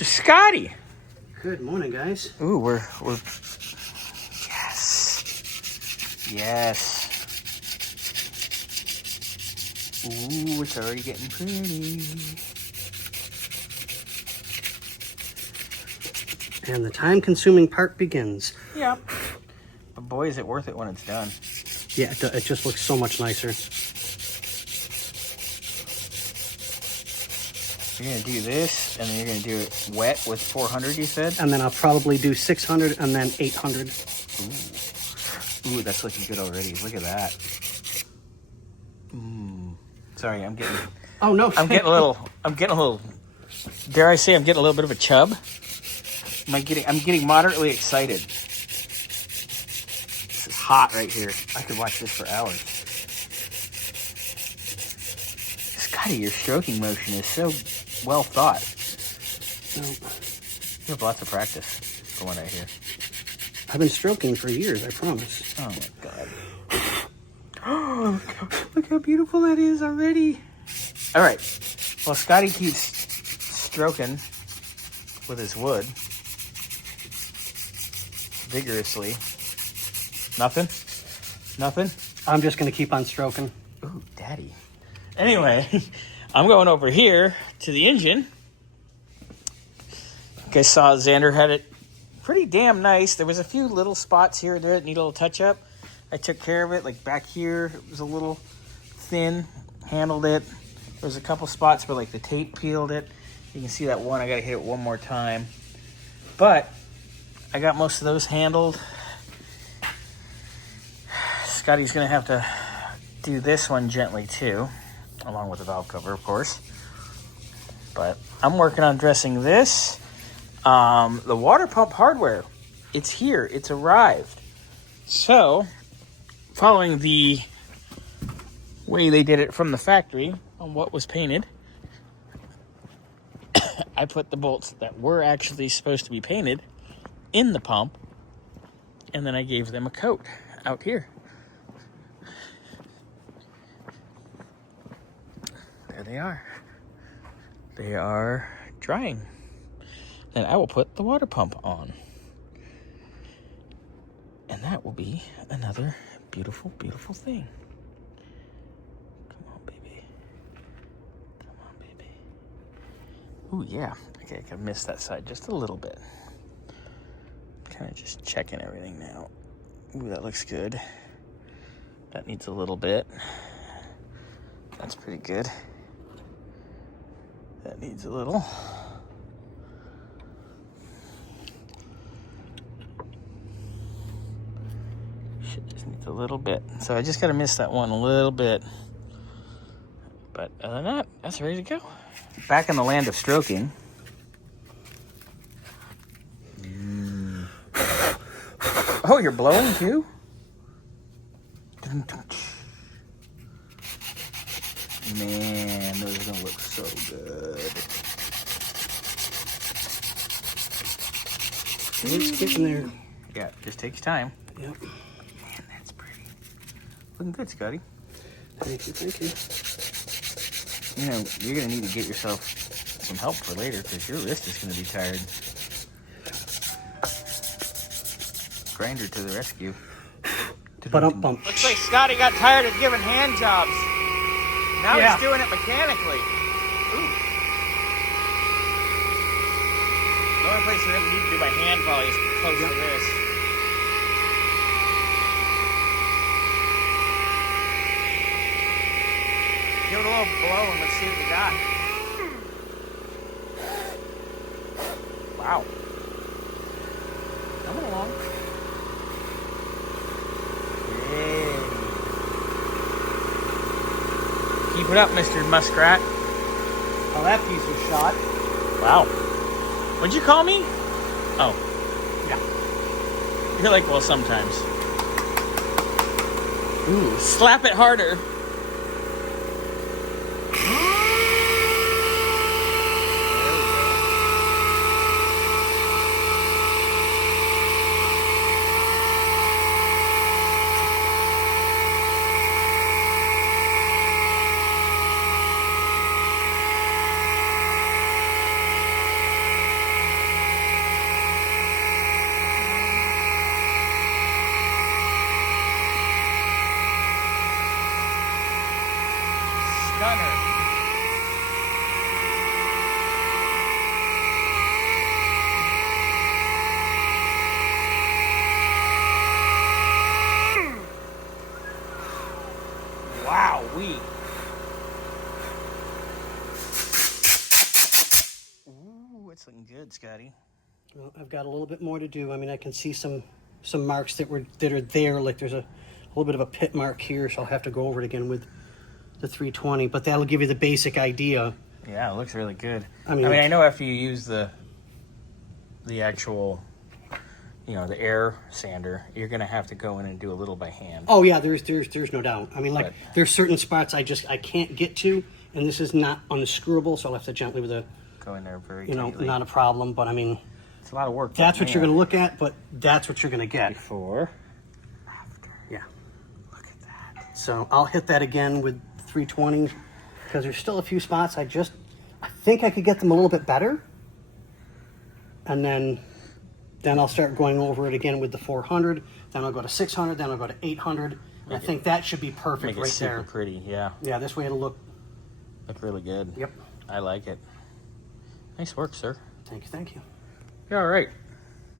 Mr. Scotty. Good morning, guys. Ooh, we're yes. Ooh, it's already getting pretty. And the time-consuming part begins. Yep. But boy, is it worth it when it's done. Yeah, it just looks so much nicer. You're gonna do this, and then you're gonna do it wet with 400, you said? And then I'll probably do 600 and then 800. Ooh, that's looking good already. Look at that. Sorry, I'm getting... Oh, no. I'm getting a little... Dare I say I'm getting a little bit of a chub? I'm getting moderately excited. This is hot right here. I could watch this for hours. Scotty, your stroking motion is so well thought. You have lots of practice, from what I hear. I've been stroking for years, I promise. Oh my God. Oh, look how beautiful that is already. All right. Well, Scotty keeps stroking with his wood vigorously. Nothing? Nothing? I'm just going to keep on stroking. Ooh, daddy. Anyway, I'm going over here to the engine. You guys saw Xander had it pretty damn nice. There was a few little spots here and there that need a little touch up. I took care of it. Like back here, it was a little thin. Handled it. There was a couple spots where like the tape peeled it. You can see that one. I got to hit it one more time. But I got most of those handled. Scotty's going to have to do this one gently too, along with the valve cover, of course. But I'm working on dressing this. The water pump hardware, it's here. It's arrived. So, following the way they did it from the factory on what was painted, I put the bolts that were actually supposed to be painted in the pump, and then I gave them a coat out here. There they are. They are drying. Then I will put the water pump on. And that will be another beautiful, beautiful thing. Come on, baby. Come on, baby. Ooh, yeah. Okay, I can miss that side just a little bit. Kind of just checking everything now. Ooh, that looks good. That needs a little bit. That's pretty good. That needs a little. Shit, just needs a little bit. So I just got to miss that one a little bit. But other than that, that's ready to go. Back in the land of stroking. Oh, you're blowing too? Man, those are gonna look so good. It's getting there. Yeah, just takes time. Yep. Man, that's pretty. Looking good, Scotty. Thank you, thank you. You know, you're gonna need to get yourself some help for later because your wrist is gonna be tired. Grinder to the rescue. Bump. Looks like Scotty got tired of giving hand jobs. Now he's doing it mechanically. Ooh. The only place I really need to do my hand probably is close to this. Give it a little blow and let's see what we got. Wow. Coming along. Yay. Keep it up, Mr. Muskrat. Oh, that piece was shot. Wow. What'd you call me? Oh. Yeah. You're like, well, sometimes. Ooh, slap it harder. it's looking good, Scotty. Well, I've got a little bit more to do. I mean, I can see some marks that are there. Like there's a little bit of a pit mark here, so I'll have to go over it again with the 320. But that'll give you the basic idea. Yeah, it looks really good. I mean, I know after you use the actual, the air sander, you're gonna have to go in and do a little by hand. Oh yeah, there's no doubt. I mean, like there's certain spots I can't get to, and this is not unscrewable, so I'll have to gently with a Go in there very tightly. not a problem. But I mean, it's a lot of work. That's what you're gonna look at, but that's what you're gonna get. Before, after. Yeah. Look at that. So I'll hit that again with 320 because there's still a few spots I think I could get them a little bit better, and then I'll start going over it again with the 400. Then I'll go to 600. Then I'll go to 800. And I think that should be perfect right there. Super pretty, yeah. Yeah, this way it'll look really good. Yep. I like it. Nice work, sir. Thank you. Yeah, all right.